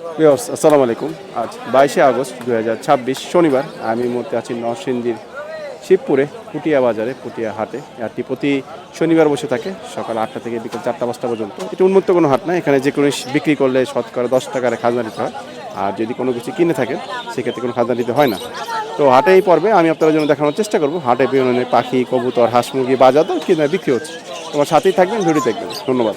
Viewers আসসালামু আলাইকুম। আজ 22শে আগস্ট 2026 শনিবার। আমি এই মুহূর্তে আছি নরসিংদীর শিবপুরে পুটিয়া বাজারে, পুটিয়া হাটে। হাটটি প্রতি শনিবার বসে থাকে সকাল 8টা থেকে বিকেল 4টা-5টা পর্যন্ত। এটা উন্মুক্ত কোনো হাট না, এখানে যে কোনো বিক্রি করলে শতকরা 10 টাকার খাজনা দিতে হয়, আর যদি কোনো কিছু কিনে থাকেন সেক্ষেত্রে কোনো খাজনা দিতে হয় না। তো হাটে এই পর্বে আমি আপনাদের জন্য দেখানোর চেষ্টা করব হাটে বিভিন্ন ধরনের পাখি, কবুতর, হাঁস মুরগি বাজার দর কিনা বিক্রি হচ্ছে। তোমার সাথেই থাকবেন, ভিডিও দেখবেন। ধন্যবাদ।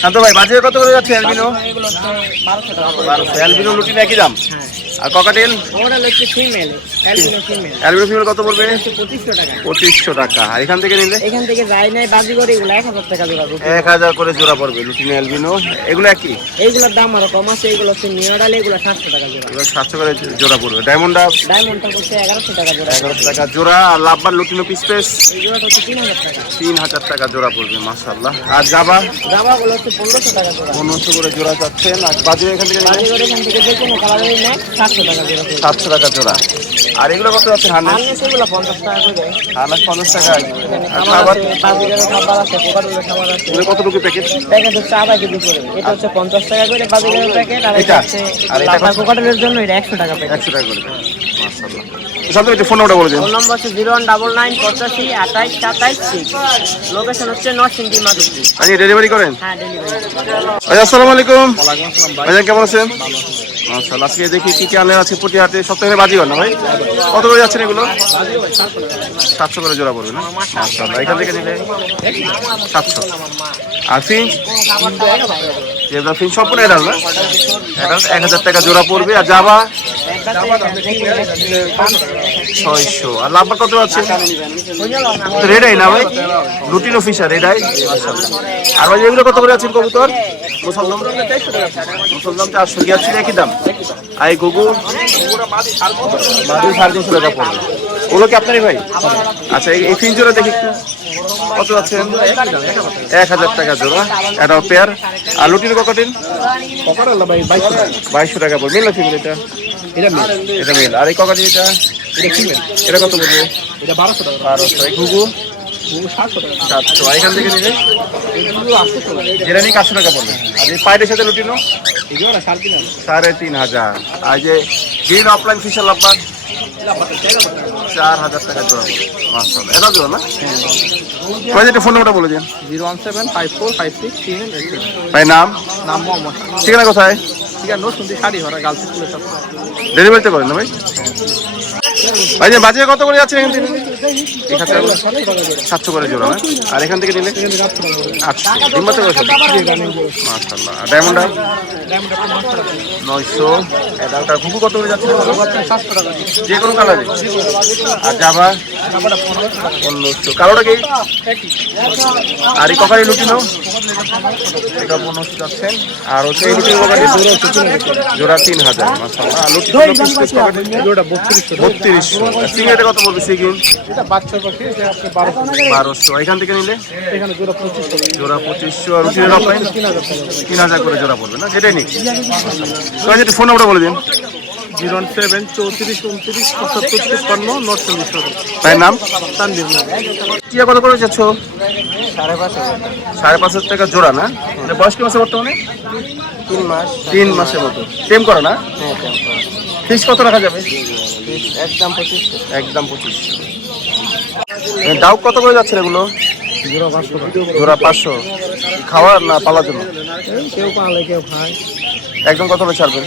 শান্ত ভাই, বাজারে কত করে যাচ্ছে অ্যালবিনো? এগুলো হচ্ছে 1200 টাকা করে। 1200। অ্যালবিনো লুটিন একই দাম। হ্যাঁ। আর ককাটেল? ওটা হচ্ছে female, albino female. Albino female কত পড়বে? 2500 টাকা। 2500 টাকা। আর এখান থেকে নিলে? এখান থেকে যাই নাই বাজি করে এগুলো 1000 টাকা জোড়া। 1000 করে জোড়া পড়বে লুটিন অ্যালবিনো। এগুলো কি? এইগুলোর দাম আরো কম আছে, এগুলো হচ্ছে নিউডাল, এগুলো 700 টাকা জোড়া। এগুলো 700 করে জোড়া পড়বে। ডায়মন্ডটা? ডায়মন্ডটা হচ্ছে 1100 টাকা জোড়া। 1100 টাকা জোড়া। আর লাভবার লুটিনো পিস পেস? এই জোড়াটা হচ্ছে 3000 টাকা। 3000 টাকা জোড়া পড়বে, মাশাআল্লাহ। আর জাবা? জামাগুলো হচ্ছে 1500 টাকা জোড়া। 1500 করে জোড়া যাচ্ছেন। আর বাজে এখান থেকে বাজি করে এখান থেকে যে কোনো কালারের নেয় 700 টাকা জোড়া। 700 টাকা জোড়া। আর এগুলো কত যাচ্ছে? হার্নেস? হার্নেস এগুলো 50 টাকা করে। হার্নেস 50 টাকা। আর খাবার খাবার? আছে, বাজিগারের খাবার আছে, কোকাটেলের খাবার আছে। এগুলো কতটুকু প্যাকেট? প্যাকেট হচ্ছে আধা কেজি করে। এটা হচ্ছে 50 টাকা করে বাজিগারের প্যাকেট, আর এটা এটা? হচ্ছে আর এটা লাফা কোকাটেলের জন্য এটা 100 টাকা প্যাকেট। 100 টাকা করে। মাশাআল্লাহ। সাথে একটু ফোন নাম্বারটা বলে দিন। ফোন নম্বর হচ্ছে 01998 28 লোকেশন হচ্ছে নরসিংদী মাধবপুর। আপনি ডেলিভারি করেন? হ্যাঁ, ডেলিভারি। ভাই আসসালামু আলাইকুম। ওয়ালাইকুম আসসালাম ভাই। ভাইজান কেমন আছেন? মাশাআল্লাহ। আজকে দেখি কি কি আনলেন আছে পুটি হাটে। সপ্তাহে বাজিগর না ভাই? কত করে যাচ্ছেন এগুলো? 700 করে জোড়া পড়বে না? মাশাআল্লাহ। এখান থেকে নিলে 700। আর ফিঞ্চ? যেটা ফিঞ্চ সম্পূর্ণ এডাল না? এডাল 1000 টাকা জোড়া পড়বে। আর জাবা? 600। আর লাভবা কত আছে? রেডাই না ভাই? Routine officer red-eye. মাশাআল্লাহ। আর ভাই এগুলো কত করে আছেন কবুতর? মুসলমান? মুসলমান 400। কি আছে একই দাম? আই গুগু? মাদি 350 টাকা পড়বে। ওগুলো কি আপনারই ভাই? আচ্ছা, এই ফিঞ্চ জোড়া দেখি একটু কত আছে? 1000 টাকা জোড়া। এটাও পেয়ার। আর লুটিন ককাটিন? কপার ভাই 2200 টাকা পড়বে। মেল না ফিমেল এটা? এটা মেল, এটা মেল। আর এই ককাটিন এটা? এটা ফিমেল, এটা কত পড়বে? এটা 1200 টাকা। 1200। এই ঘুঘু? 700 টাকা। 700। আর এখান থেকে নিলে এগুলো 800 টাকা। যেটা নিয়ে 400 টাকা পড়বে। আর এই পাইডের সাথে লুটিনো? এগুলো না 3.5। 3500। আর যে গ্রিন অফলাইন ফিশার লাভবার? 4000 টাকা জোড়া। মাশাআল্লাহ। এটা জোড়া না? ভাই একটা ফোন নাম্বারটা বলে দিন। 017545638। ভাই নাম? নাম মোহাম্মদ। ঠিকানা কোথায়? ঠিক আছে, নরসিংদী শাড়ি ঘরা গার্লস স্কুলের সাথে। ডেলিভারিতে করেন না ভাই? ভাই যে বাজারে কত করে যাচ্ছে এখান থেকে? 700 করে জোড়া না? আর এখান থেকে নিলে 800। ডিম্বাতে করে মাশাআল্লাহ। আর ডায়মন্ডটা? 900। এটা ঘুঘু কত করে যাচ্ছে? 700 টাকা। যে কোনো কালারে? আর জাভা? 1500। কালোটা কি? আর এই ককারি লুটিনো? এটা 1500 যাচ্ছেন। আর হচ্ছে এই লুটিনো ককারি জোড়া 3000। মাশাআল্লাহ। আর লুটিনো পিস পিস ককারি এগুলোটা 3200। 3200। সিঙ্গেটে কত পড়বে সিঙ্গেল? এটা বাচ্চার পাখি, এটা আছে 1200। 1200। এখান থেকে নিলে এখানে জোড়া 2500 টাকা। জোড়া 2500। আর রুটিনের অফলাইন 3000 টাকা। 3000 করে জোড়া পড়বে না? যেটাই নিক। তো একটু ফোন নাম্বারটা বলে দিন। 017343753 নরসিংদী শহর। তাই নাম? তানভীর নাম। টিয়া কত করে যাচ্ছ? 550 550 টাকা জোড়া না? মানে বয়স কি মাসে বর্তমানে? 3 মাস। 3 মাসের মতো। টেম করা না? হ্যাঁ, ফিস কত রাখা যাবে? একদম 2500। একদম 2500। ডাউক কত করে যাচ্ছে এগুলো? জোড়া 500 টাকা। জোড়া 500। খাওয়ার না পালার জন্য? কেউ পালে, কেউ খায়। একদম কত করে ছাড়বেন?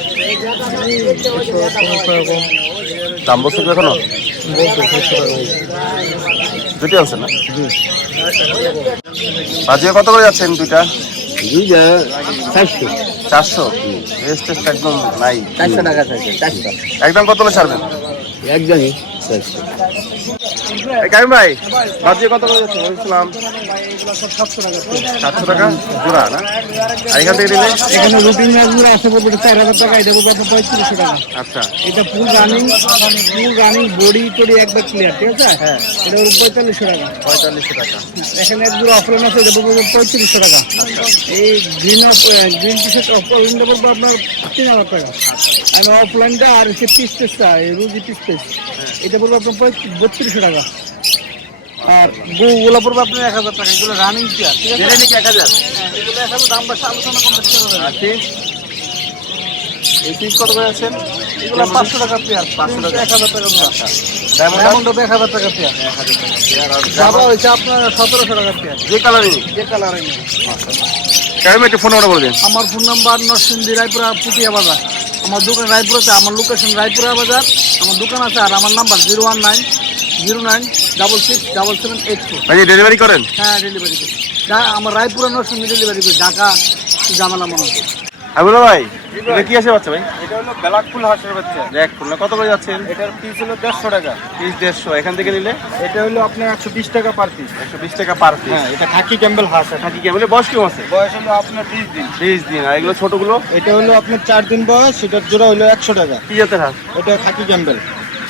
100 এরকম দাম বলছে কি এখনো? বলতো 600 টাকা। দুটি আছে না? বাজিয়ে কত করে যাচ্ছেন দুইটা? 400। রেস্ট টেস্ট একদম নাই। 400 টাকা থাকে। 400 একদম কত করে ছাড়বেন? একদমই। কাইম ভাই, বাজিয়ে কত করে যাচ্ছে? বলছিলাম 700 টাকা জোড়া না? আর এখান থেকে নিলে? এখানে রুটিন ম্যাচগুলো আছে বলতে 4000 টাকা, এটা বলতে 3500 টাকা। আচ্ছা। এটা ফুল রানিং বডি টডি একবার ক্লিয়ার, ঠিক আছে? হ্যাঁ। এটা ওর 4500 টাকা। 4500 টাকা। এখানে একগুলো অফলাইন আছে, এটা বলবো 3500 টাকা। এই গ্রিন টি শার্ট অফলাইনটা বলবো আপনার 3000 টাকা। আর অফলাইনটা আর সে পিস টেস্টটা এই রুজি পিস টেস্ট এটা বলবো আপনার 3200 টাকা। আর বউগুলো পড়বে আপনার 1000 টাকা। এগুলো রানিং চেয়ার, ঠিক আছে? যেটা নাকি 1000। হ্যাঁ, এগুলো 1000 দাম বাড়ছে, আলোচনা করতে হবে। এই পিস কত করে আছেন? এগুলো 500 টাকা পেয়ার, 500 টাকা। 1000 টাকা জোড়া। ডায়মন্ড ডায়মন্ড 1000 টাকা পেয়ার। 1000 টাকা পেয়ার আর জাবা হইছে আপনার 1700 টাকা পেয়ার। যে কালারই নিন। যে কালারে নিন। কারিম একটু ফোন নাম্বার বলে দিন। আমার ফোন নাম্বার নরসিংদী রায়পুরা পুটিয়া বাজার। আমার দোকান রায়পুরাতে, আমার লোকেশন রায়পুরা বাজার। আমার দোকান আছে আর আমার নাম্বার 01909667782। ভাই ডেলিভারি করেন? হ্যাঁ ডেলিভারি করি। আমার রায়পুরা নরসিংদী ডেলিভারি করি, ঢাকা জামালা মনে হয়। বলো ভাই এটা কি আছে বাচ্চা ভাই? এটা হলো ব্ল্যাক ফুল হাঁসের বাচ্চা। দেখ ফুল না কত করে যাচ্ছেন? এটার পিস হলো 150 টাকা। পিস 150, এখান থেকে নিলে এটা হলো আপনার 120 টাকা পার পিস। 120 টাকা পার পিস। হ্যাঁ, এটা খাকি ক্যাম্বেল হাঁস। থাকি কেমন বয়স কেমন আছে? বয়স হলো আপনার 20 দিন। 20 দিন। আর এগুলো ছোটগুলো এটা হলো আপনার 4 দিন বয়স, সেটার জোড়া হলো 100 টাকা। কি জাতের হাঁস? এটা খাকি ক্যাম্বেল।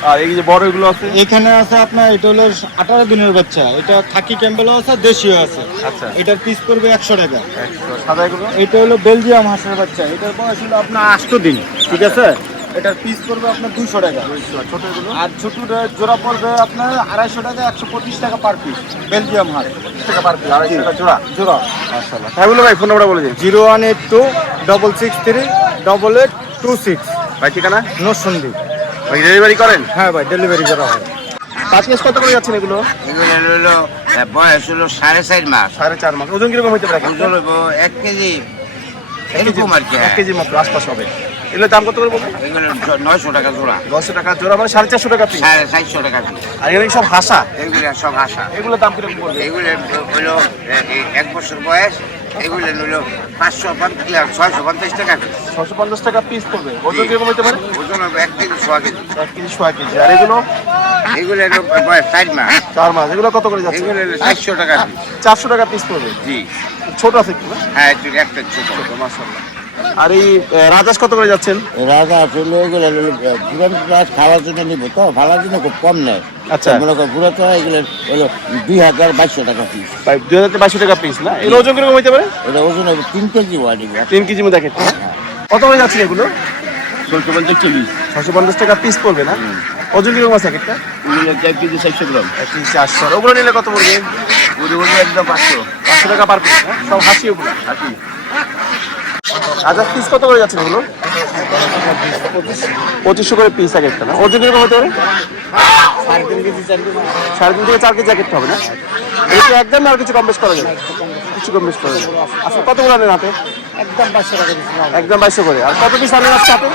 আর এই যে বড় এগুলো আছে? এখানে আছে আপনার, এটা হলো 18 দিনের বাচ্চা। এটা খাকি ক্যাম্বেলও আছে, দেশীয় আছে। আচ্ছা এটার পিস পড়বে 100 টাকা। 100। সাদা এগুলো? এটা হলো বেলজিয়াম হাঁসের বাচ্চা। এটার বয়স হলো আপনার 8 দিন, ঠিক আছে? এটার পিস পড়বে আপনার 200 টাকা। ছোট এগুলো? আর ছোটটা জোড়া পড়বে আপনার 250 টাকা, 125 টাকা পার পিস। বেলজিয়াম হাঁস 20 টাকা পার পিস। 250 টাকা জোড়া। জোড়া। মাশাআল্লাহ। তাই বলো ভাই ফোন নাম্বারটা বলে দিন। 01826638826। ভাই ঠিকানা? নরসিংদী। ভাই ডেলিভারি করেন? হ্যাঁ ভাই, ডেলিভারি করা হয়। পাঁচ কেজি কত করে যাচ্ছেন এগুলো? এগুলো হলো বয়স হলো 4.5 মাস। 4.5 মাস। ওজন কিরকম হইতে পারে? ওজন হলো 1 কেজি এরকম আর কি। 1 কেজি মতো আশপাশ হবে। এগুলোর দাম কত করে বলবেন? এগুলো 900 টাকা জোড়া, 900 টাকা জোড়া, মানে 450 টাকা পিস। 450 টাকা পিস। আর এখানে সব হাসা। এগুলো সব আশা। এগুলোর দাম কিরকম পড়বে? এগুলো হলো 1 বছর বয়স। এগুলো হলো 650 টাকা পিস। 650 টাকা পিস পড়বে। ওজন কিরকম হইতে পারে? ওজন হবে 1 কেজি 6 কেজি। 1 kg 6 kg. আর এগুলো এগুলো হলো বয়স 4 মাস। 4 মাস। এগুলো কত করে যাচ্ছে? এগুলো হলো 400 টাকা পিস। 400 টাকা পিস পড়বে। জি ছোট আছে কি? হ্যাঁ, একটু একটা ছোট। মাশাআল্লাহ। আর এই রাজাস কত করে যাচ্ছেন? রাজা আসলে এগুলো পুরান গাছ খাওয়ার জন্য নিব তো, ভাড়ার জন্য খুব কম নেয়। আচ্ছা মনে করো পুরাতো এগুলো হলো 2200 টাকা পিস। ভাই 2200 টাকা পিস না? এগুলো ওজন কিরকম হইতে পারে? এটা ওজন হবে 3 কেজি ওয়াডিব। 3 কেজি মতো দেখেন। কত করে যাচ্ছে এগুলো? 650 টাকা পিস পড়বে না? ওজন কিরকম আছে একটা? এগুলো 4 কেজি 400 গ্রাম। 400। ওগুলো নিলে কত পড়বে? ওগুলো একদম 500 টাকা পার পিস না? সব হাসি ওগুলো। আচ্ছা পিস কত করে যাচ্ছে এগুলো? 2500 করে পিস এক একটা না? ওজন কিরকম হতে পারে? 3.5 কেজি 4 কেজি। 3.5 থেকে 4 কেজি এক একটা হবে না? এটা একদম আর কিছু কম বেশ করা যাবে? কিছু কম বেশ করা যাবে। আচ্ছা কতগুলো আনেন হাতে? একদম 500 টাকা দিচ্ছি। একদম 2200 করে। আর কত পিস আনেন আজকে হাতে?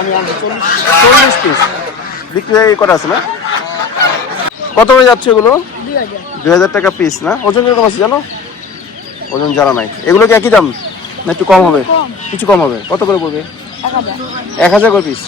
আমি আনছি 40। 40 পিস। বিক্রি হয়ে করা আছে না? কত করে যাচ্ছে এগুলো? 2000 টাকা পিস না? ওজন কিরকম আছে জানো? ওজন জানা নাই। এগুলো কি একই দাম না একটু কম হবে? কিছু কম হবে। কত করে পড়বে? 1000 করে পিস।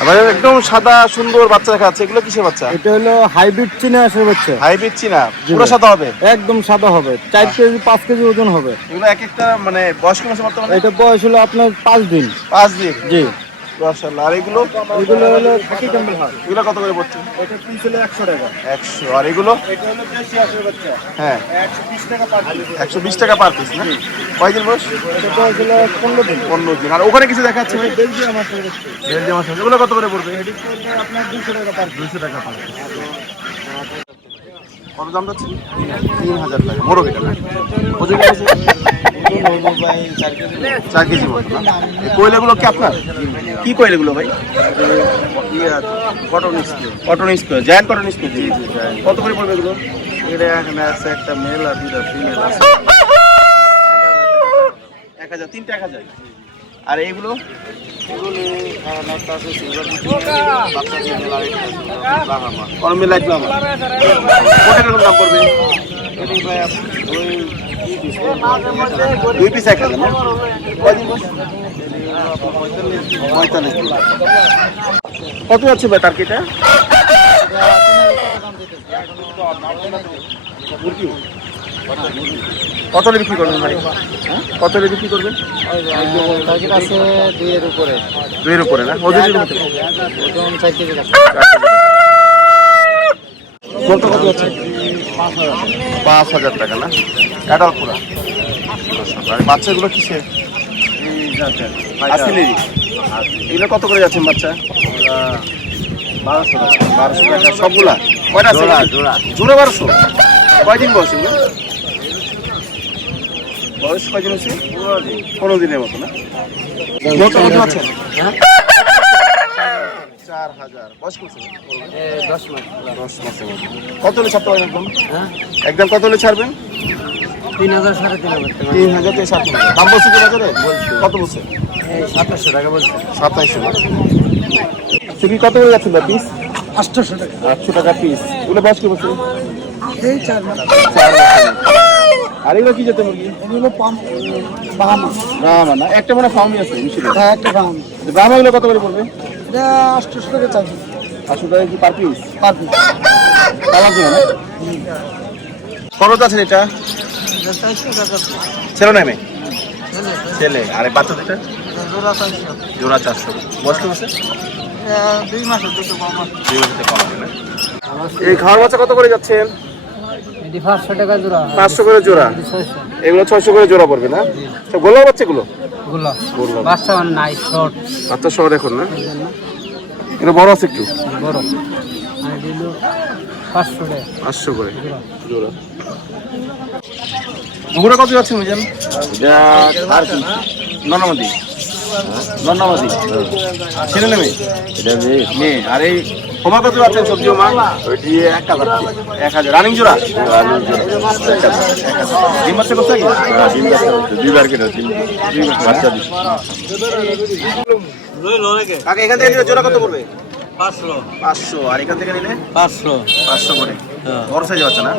আবার একদম সাদা সুন্দর বাচ্চা দেখা যাচ্ছে। এগুলো কিসের বাচ্চা? এটা হলো হাইব্রিড চীনা হাঁসের বাচ্চা। হাইব্রিড চীনা। পুরো সাদা হবে? একদম সাদা হবে। 4 কেজি 5 কেজি ওজন হবে। এগুলো এক একটা মানে বয়স কম আছে বর্তমানে? এটা বয়স হলো আপনার 5 দিন। 5 দিন। জি। মাশাআল্লাহ। আর এগুলো? এগুলো হলো খাকি ক্যাম্বেল হাঁস। এগুলো কত করে পড়ছে? এটা পিস হলো 100 টাকা। 100। আর এগুলো? এটা হলো দেশি হাঁসের বাচ্চা। হ্যাঁ 120 টাকা পার পিস। 120 টাকা পার পিস না? কয়দিন বয়স? এটা বয়স হলো 15 দিন। 15 দিন। আর ওখানে কিছু দেখাচ্ছে ভাই? বেলজিয়াম হাঁসের বাচ্চা। বেলজিয়াম আছে। এগুলো কত করে পড়বে? এটি পড়বে আপনার 200 টাকা পার পিস। 200 টাকা পার পিস। কত দাম যাচ্ছে? 3000 টাকা। বড় এটা না? ওজন কি আছে? 4 কেজি মতো না? এই কোয়েলগুলো কি আপনার? কি কোয়েল এগুলো ভাই? Cotton skin. Cotton square, giant cotton square. কত করে পড়বে এগুলো? এটা এখানে আছে একটা মেল আর দুটো ফিমেল আছে। 1000, 3টা 1000। আর এইগুলো? কলমে লাগবে আমার। কোনটা কিরকম দাম পড়বে? 2 পিস 1000 না? কয়দিন বয়স? 45 দিন। কত যাচ্ছে ভাই টার্কিটা? মুরগি কত হলে বিক্রি করবেন ভাই? কত হলে বিক্রি করবেন? টার্গেট আছে 2 এর উপরে। 2 এর উপরে না? ওজন কিরকম হতে পারে? ওজন 4 কেজি আছে। কত কত আছে? 5000 টাকা না? অ্যাডাল পুরা। আর বাচ্চাগুলো কিসে? আসলেই। এগুলো কত করে যাচ্ছেন বাচ্চা? 1200 টাকা। 1200 টাকা সবগুলা? কয়টা আছে? জোড়া 1200। কয়দিন বয়স এগুলো? বয়স কয়দিন হচ্ছে? 15 দিনের মতো না? মোটা কত আছেন? 4000। বয়স কত? 10 মাস। 10 মাসের মতো। কত হলে ছাড়তে পারবেন একদম? হ্যাঁ একদম কত হলে ছাড়বেন? 3000 3.5 টাকা। 3000 থেকে 7,000। দাম বলছে কি বাজারে? কত বলছে? 2700 টাকা বলছে। 2700। তুমি কত করে যাচ্ছিল পিস? 800 টাকা। 800 টাকা পিস। এগুলো বয়স কি বলছে? এই 4 মাস। 4 মাসের মতো। আর এগুলো কি যেতে মুরগি? এগুলো বাহামা। ব্রাহ্মা না, একটা মানে ফার্মই আছে মিশরে। হ্যাঁ একটা বাহামা। ব্রাহ্মাগুলো কত করে পড়বে? এটা 800 টাকা চাইছি। 800 টাকা কি per piece? Per piece. Colour দিও না? কত আছেন এটা? 400 টাকা। ছেলে না মেয়ে? ছেলে। আর এই বাচ্চা দুটা? জোড়া 400। জোড়া 400। বয়স কত আছে? 2 মাসের দুটো কম আছে। 2 মাসের কম হবে না? এই খাওয়ার বাচ্চা কত করে যাচ্ছেন? এটি 500 টাকা জোড়া। 500 করে জোড়া। 600 এগুলো 600 করে জোড়া পড়বে না? সব গোলা বাচ্চাগুলো? গুলো। গোলা বাচ্চা নাই শর্ট বাচ্চা শহর এখন না? এটা বড় আছে একটু? বড়। আর দিল 500 টাকা 500 করে জোড়া। ঘুরে কত যাচ্ছে মিজান? এটা আর কি নন্নামাদি। নন্নামাদি। ছেলে না মেয়ে? এটা মেয়ে। মেয়ে। আর এই হোমা কত যাচ্ছে সবজি হোমা? ওইটি 1000 1000। রানিং জোড়া? ডিম বাচ্চা করছে কি? ডিম বাচ্চা হচ্ছে 2 বার করে ডিম বাচ্চা দিচ্ছে। কাকা এখান থেকে নিলে জোড়া কত পড়বে? 500 500। আর এখান থেকে নিলে 500 500 করে। বড় সাইজ বাচ্চা না?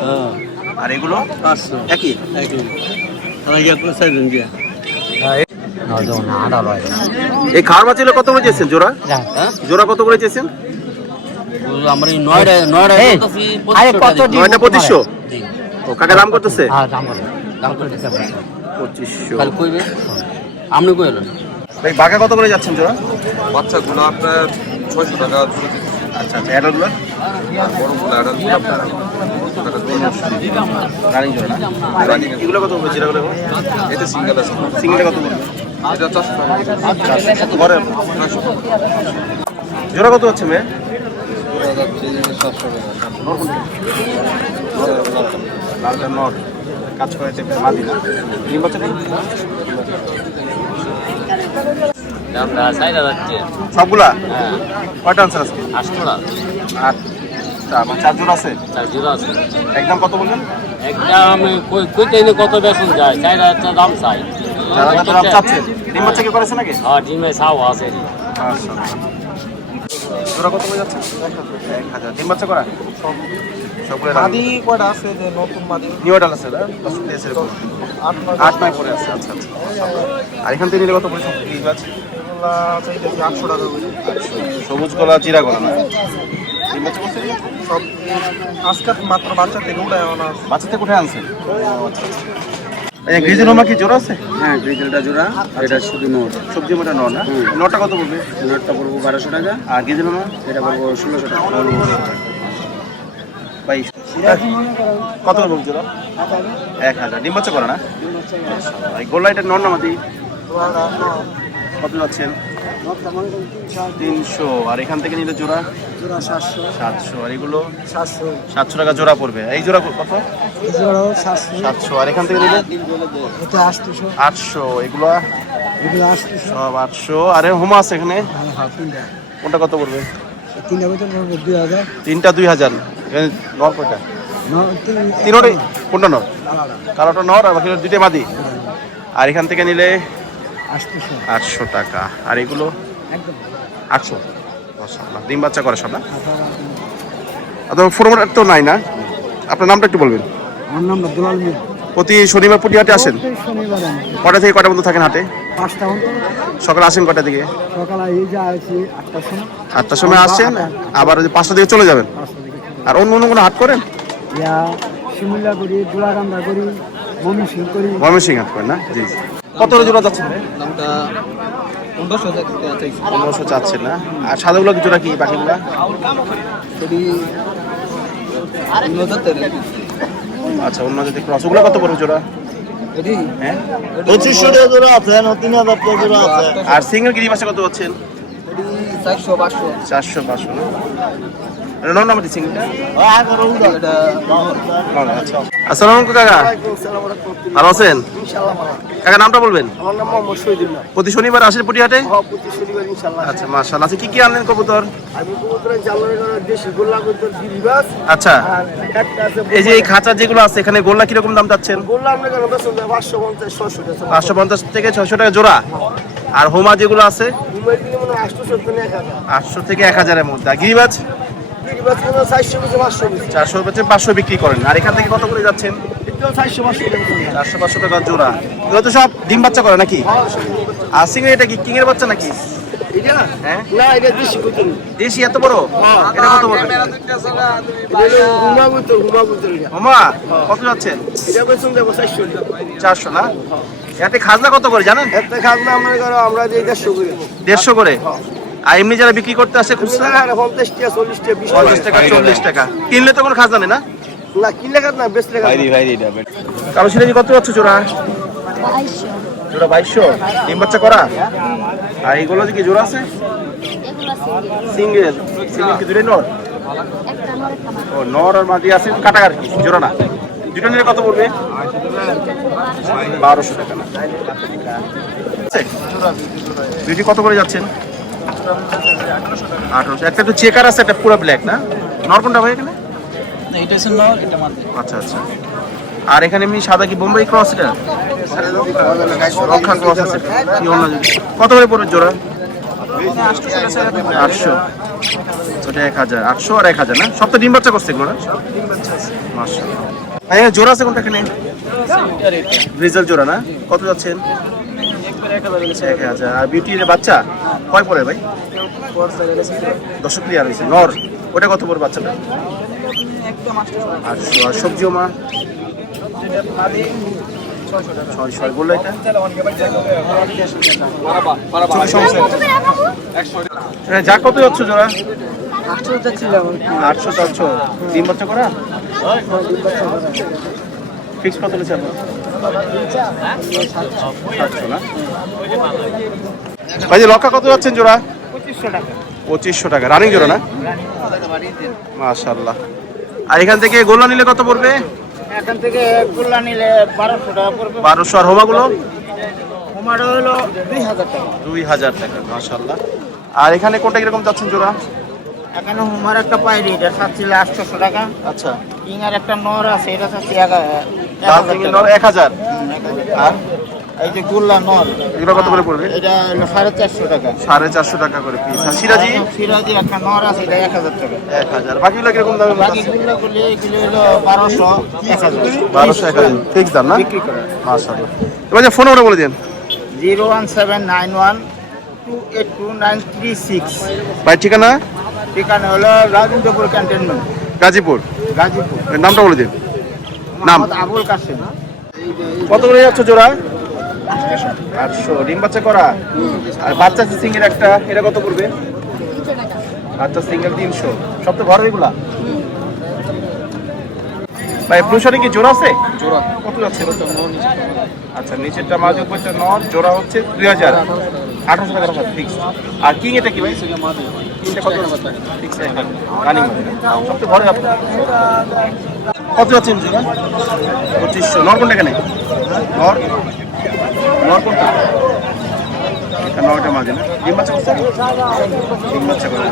আর এগুলো 500 একই? একই আগে আপনার সাইজেন কি এই খাওয়ার বাচ্চাগুলো কত করে চেয়েছেন জোড়া? হ্যাঁ জোড়া কত করে চেয়েছেন? আমরা এই নয়টা আরে কত 9টা 2500। ও কাকা দাম করতেছে? হ্যাঁ দাম করে দিতে 2500। কাল কইবে আপনি কইলেন ভাই বাঘা কত করে যাচ্ছেন জোড়া? বাচ্চাগুলো আপনার 600 টাকা আচ্ছা আচ্ছা অ্যাডাল্টগুলো? বড়গুলো আপনার 200 টাকা রানিং জোড়া না? এগুলো কত পড়বে জিরাগুলো? এটা সিঙ্গেল আছে সিঙ্গেলটা কত পড়বে? এটা 400 টাকা ঘরে জোড়া কত হচ্ছে মেয়ে? যাচ্ছে 700 টাকা লালটা নর কাজ করে মাদি না? ডিম বাচ্চা নেই? আমরা সাইডা যাচ্ছে সবগুলা? কয়টা আনসার আছে? 800 টাকা 8টা। আমার 4 জোড়া আছে? তার জোড়া আছে একদম কত বললেন? একটা আমি কইতে নে কত বেতন যায় সাইডা একটা দাম চাই 4000 দাম চাচ্ছে। ডিম বাচ্চা কি করেছে নাকি? হ্যাঁ ডিমে ছাও আছে আচ্ছা জোড়া কত করে যাচ্ছে? 1000। ডিম বাচ্চা করা? সবগুলো মাদি কয়টা আছে যে নতুন মাদি? নিউ ডাল আছে না? 10 পিস এরকম 8-9 করে আছে। আচ্ছা আচ্ছা। আর এখান থেকে নিলে কত পড়ে সব কি আছে? এগুলা চাইতেছি 800 টাকা করে। সবুজ গলা জিরা গলা না? ডিম বাচ্চা করছে? সব আজকে মাত্র বাচ্চা থেকে উঠায় আনা। বাচ্চা থেকে কোথায় আনছেন? এই গ্রিজেল হোমা কি জোড়া আছে? হ্যাঁ গ্রিজেলটা জোড়া এটা শুধু নোট। সবজি মোটা নর না? নটা কত পড়বে? নোটটা পড়বো 1200 টাকা আর গ্রিজেল হোমা? এটা পড়বো 1600 টাকা। ভাই কত বলবো জোড়া? 1000। ডিম বাচ্চা করে না? এই গোল্লা এটা নর না মাদি? কত যাচ্ছেন? 300। আর এখান থেকে নিলে জোড়া? জোড়া 700। 700। আর এগুলো 700। 700 টাকা জোড়া পড়বে। এই জোড়া কত? জোড়াও 700। 700। আর এখান থেকে নিলে এটা 800। 800। এগুলো এগুলো 800। সব 800। আরে হোমা আছে এখানে? হ্যাঁ তিনটা। কোনটা কত পড়বে? তিনটা বেতন পড়বে 2000। তিনটা 2000। এখানে নর কয়টা? তিনটা তিনোটাই কোনটা নর? কালোটা নর আর বাকি দুইটা মাদি। আর এখান থেকে নিলে 800। 800 টাকা। আর এগুলো একদম 800। মাশাআল্লাহ। ডিম বাচ্চা করে সব না? অথবা ফরমার তো নাই না? আপনার নামটা একটু বলবেন। আমার নাম দুলাল মিয়া। প্রতি শনিবার পুটি হাটে আসেন? শনিবার আমি কটা থেকে কটা পর্যন্ত থাকেন হাটে? 5টা ঘন্টা। সকালে আসেন কটা থেকে? সকালে এই যে আছি 8টার সময়। 8টার সময় আসছেন আবার ওই 5টা দিকে চলে যাবেন। 5টা দিকে চলে আর অন্য অন্য কোনো হাট করেন? ইয়া শিমুলা করি, দুলারান্দা করি, মমিসিং করি। ময়মনসিংহ হাট করেন না? জি জি। কত করে জোড়া যাচ্ছেন? দামটা 1500 টাকা চাইছি। 1500 চাচ্ছেন না? আর সাদাগুলো কি জোড়া কি বাকিগুলা? যদি আচ্ছা অন্য যদি ক্রস ওগুলো কত পড়বে জোড়া? এটি হ্যাঁ 2500 টাকা জোড়া আছে 3000 টাকা জোড়া আছে। আর সিঙ্গেল গিরি মাসে কত হচ্ছেন? এটি 400 500। 400 500 না? নর নাম্বার দিচ্ছেন এটা? আচ্ছা। আসসালামু আলাইকুম কাকা, ভালো আছেন? কাকা নামটা বলবেন? আমার নাম মোহাম্মদ শহীদুল্লাহ। প্রতি শনিবার আসেন পটিহাটে? প্রতি শনিবার ইনশাল্লাহ। আচ্ছা মাশাআল্লাহ। আচ্ছা কি কি আনলেন কবুতর? আমি কবুতরের জালানের দেশি গোল্লা কবুতর গিরিবাস আচ্ছা, আর একটা আছে এই যে এই খাঁচা যেগুলো আছে এখানে গোল্লা কিরকম দাম চাচ্ছেন? গোল্লা আমরা কেন বেতন দেয় 550 600 টাকা। 550 থেকে 600 টাকা জোড়া। আর হোমা যেগুলো আছে ঘুমাই দিলে মনে হয় 870 টাকা 1000। 800 থেকে 1000 এর মধ্যে। আর গিরিবাজ গিরিবাস মনে হয় 400 থেকে 500 বেশি। 400 থেকে 500 বিক্রি করেন। আর এখান থেকে কত করে যাচ্ছেন? এটাও 400 500 টাকা। 400 500 টাকা জোড়া। এগুলো তো সব ডিম বাচ্চা করে নাকি? আর সিঙ্গেল এটা কি কিং এর বাচ্চা নাকি? এটা হ্যাঁ না এটা দেশি কবুতর। দেশি এত বড়? এটা কত বড়? এটা হলো হুমা কবুতর এটা। হোমা কত যাচ্ছেন? এটা বেতন দেব 400 টাকা। 400 না? এতে খাজনা কত করে জানেন? একটা খাজনা আমরা করো আমরা যে 150 করে। 150 করে। আর এমনি যারা বিক্রি করতে আসে খুচরা 50 টাকা 40 টাকা 20 50 টাকা 40 টাকা। কিনলে তো কোনো খাজনা নেই না? না কিনলে খাত না বেচলে খাত। কালো সিরাজি কত যাচ্ছে জোড়া? 2200 জোড়া 2200। ডিম বাচ্চা করা? আর এইগুলো কি জোড়া আছে? এগুলো সিঙ্গেল সিঙ্গেল কি দুটোই নর? একটা নর একটা মাদি। ও নর আর মাদি আছে কাটাকার কি জোড়া না? দুটো নিলে কত পড়বে? 1200 টাকা না? দুইটি কত করে যাচ্ছেন? 1800। একটা তো চেকার আছে, একটা পুরো ব্ল্যাক না? নর কোনটা ভাই এখানে? এটা হচ্ছে নর, এটা মাদি। আচ্ছা আচ্ছা। আর এখানে এমনি সাদা কি বোম্বাই ক্রস এটা? রক্ষা ক্রস আছে কি অন্য কত করে পড়বে জোড়া? 800। ওটা 1000। 800 আর 1000 না? সব তো ডিম বাচ্চা করছে এগুলো না? মাশাআল্লাহ। ভাই জোড়া আছে কোনটা এখানে? ব্রিজেল জোড়া না? কত যাচ্ছেন? 1000। আর বিউটির বাচ্চা কয় পড়ে ভাই? 10 ক্লিয়ার হয়েছে। নর ওটা কত পড়বে বাচ্চাটা? 800। আর সবজিও মা 600 বললো এটা? যা কত যাচ্ছ জোড়া? 800 চাচ্ছিলাম। 800 যাচ্ছ। ডিম বাচ্চা করা? ফিক্স কত লেছে আপনার? 700 না? ভাই যে লক্কা কত যাচ্ছেন জোড়া? 2500 টাকা। 2500 টাকা। রানিং জোড়া না? মাশাআল্লাহ। আর এখান থেকে গোল্লা নিলে কত পড়বে? এখান থেকে গোল্লা নিলে 1200 টাকা পড়বে। 1200। আর হোমাগুলো? হোমাটা হলো 2000 টাকা। 2000 টাকা। মাশাআল্লাহ। আর এখানে কোনটা কিরকম যাচ্ছেন জোড়া? এখানে হোমার একটা পাইরি এটা চাচ্ছিল 800 টাকা। আচ্ছা। কিং এর একটা নর আছে এটা চাচ্ছি লাল 1000 সিঙ্গেল টাকা। নর 1000। আর এই যে গোল্লা নর এগুলো কত করে পড়বে? এটা হলো 450 টাকা। 450 টাকা করে পিস। আর সিরাজি? সিরাজি একটা নর আছে এটা 1000 টাকা। 1000। বাকিগুলো কিরকম দামে বাকি গুলো গুলি এগুলো হলো 1200 1000 1200 1000 ফিক্স দাম না? বিক্রি করে। মাশাআল্লাহ। এবার যে ফোন নাম্বার বলে দেন। 01791282936। ভাই ঠিকানা? ঠিকানা হলো রাজেন্দ্রপুর ক্যান্টনমেন্ট গাজীপুর। গাজীপুর। এর নামটা বলে দিন। নাম? মোহাম্মদ আবুল কাসেম। কত করে যাচ্ছে জোড়া? 800। ডিম বাচ্চা করা? আর বাচ্চা সিঙ্গেল একটা এটা কত পড়বে? 300 টাকা। বাচ্চা সিঙ্গেল 300। সব তো ঘর এগুলা? ভাই ব্লুশারে কি জোড়া আছে? জোড়া কত যাচ্ছে? আচ্ছা নিচেরটা মাঝে উপরটা নর জোড়া হচ্ছে 2000। 1800 টাকা ফিক্স। আর কিং এটা কি ভাই? কিংটা কত ফিক্স রানিং সব তো ঘরে আপনার কত যাচ্ছেন জোড়া? 2500। নর কোনটা এখানে? নর নর কোনটা? এটা নরটা মাঝে না? ডিম বাচ্চা করছে? ডিম বাচ্চা করে।